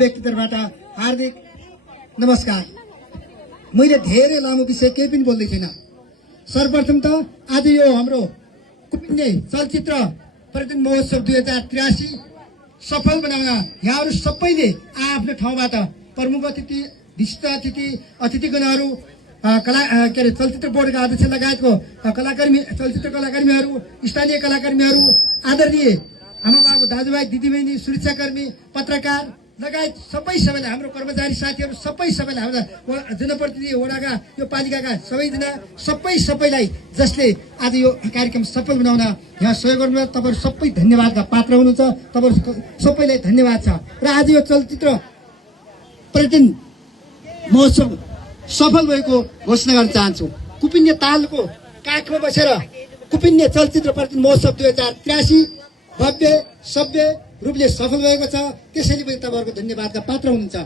व्यक्तित्वबाट हार्दिक नमस्कार। मैले धेरै लामो विषय केही पनि बोल्दै छैन। सर्वप्रथम त आज यो हाम्रो कुपिन्ने चलचित्र पर्यटन महोत्सव 2083 सफल बनाउन यहाँहरू सबैले आफ्नो ठाउँबाट प्रमुख अतिथि, विशिष्ट अतिथि, अतिथिगणहरू, चलचित्र बोर्डका अध्यक्ष लगायतको चलचित्र कलाकर्मीहरू, स्थानीय कलाकर्मीहरू, आदरणीय आमाबाबु, दाजुभाइ, दिदीबहिनी, सुरक्षाकर्मी, पत्रकार लगायत सबैलाई, हाम्रो कर्मचारी साथीहरू सबैलाई, हाम्रा जनप्रतिनिधि, वडाका, यो पालिकाका सबैलाई जसले आज यो कार्यक्रम सफल बनाउन यहाँ सहयोग गर्नुभयो, तपाईहरु सबै धन्यवादका पात्र हुनुहुन्छ। तपाईहरु सबैलाई धन्यवाद छ। र आज यो चलचित्र पर्यटन महोत्सव सफल भएको घोषणा गर्न चाहन्छु। कुपिन्ने तालको काखमा बसेर कुपिन्ने चलचित्र पर्यटन महोत्सव 2083 भव्य सभ्य रूपले सफल भएको छ। त्यसैले पनि तपाईहरुको धन्यवादका पात्र हुनुहुन्छ।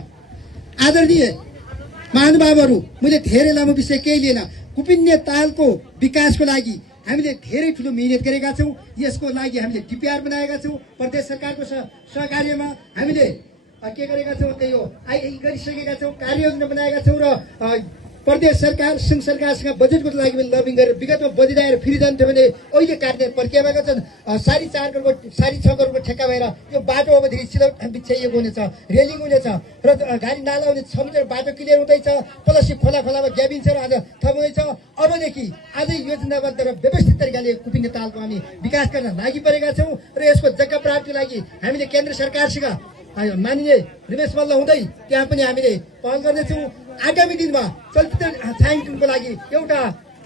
आदरणीय महानुभावहरू, मैले धेरै लामो विषय केही लिएन। कुपिन्ने तालको विकासको लागि हामीले धेरै ठूलो मेहनत गरेका छौं। यसको लागि हामीले डीपीआर बनाएका छौं। प्रदेश सरकारको सहकार्यमा हामीले के गरेका छौं, त्यही हो गरिसकेका छौं। कार्ययोजना बनाएका छौं र प्रदेश सरकार, संघ सरकारसँग बजेटको लागि पनि लबिङ गरेर विगतमा बजेट आएर फेरि जान्थ्यो भने अहिले कार्यान्वयन प्रक्रिया भएको छ। 4.5 करोड 6.5 करोडको ठेक्का भएर यो बाटो अबदेखि सिलौट बिछाइएको हुनेछ, रेलिङ हुनेछ र गाडी नाला हुने 6 मिटर बाटो क्लियर हुँदैछ। प्लस खोलामा ग्याबिन्छ र आज थप हुँदैछ। अबदेखि आजै योजनाबद्ध र व्यवस्थित तरिकाले कुपिन्ने तालको हामी विकास गर्न लागि परेका छौं र यसको जग्गा प्राप्तिको लागि हामीले केन्द्र सरकारसँग माननीय रमेश मल्ल हुँदै त्यहाँ पनि हामीले पहल गर्नेछौँ। आगामी दिनमा चलचित्र छायाङ्कनको लागि एउटा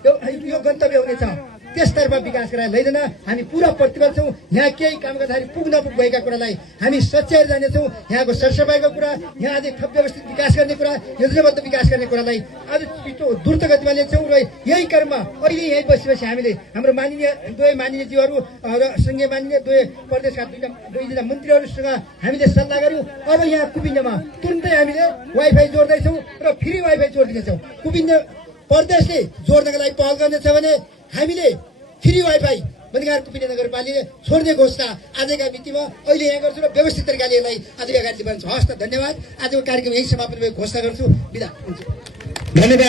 यो गन्तव्य हुनेछ, त्यसतर्फ विकास गरेर लैजान हामी पूरा प्रतिबद्ध छौँ। यहाँ केही काम गर्दाखेरि पुग नपुग भएका कुरालाई हामी सच्याएर जानेछौँ। यहाँको सरसफाइको कुरा, यहाँ अझै थप व्यवस्थित विकास गर्ने कुरा, योजनाबद्ध विकास गर्ने कुरालाई अझ छिटो द्रुत गतिमा लिन्छौँ। र यही क्रममा अहिले यहीँ बसी हामीले हाम्रो दुवै माननीयज्यूहरू र संघीय माननीय दुवै प्रदेशका दुईजना मन्त्रीहरूसँग हामीले सल्लाह गर्यौँ। अब यहाँ कुपिन्नेमा तुरुन्तै हामीले वाइफाई जोड्दैछौँ र फ्री वाइफाई जोडिदिनेछौँ। कुपिन्ने प्रदेशले जोड्नका लागि पहल गर्नेछ भने हामीले फ्री वाइफाई बन्दिगार कुपिन्ने नगरपालिकाले छोड्ने घोषणा आजका मितिमा अहिले यहाँ गर्छु र व्यवस्थित तरिकाले यसलाई अझै अगाडि बढाउँछु। हस् त, धन्यवाद। आजको कार्यक्रम यही समापन भएको घोषणा गर्छु। बिदा हुन्छु। धन्यवाद।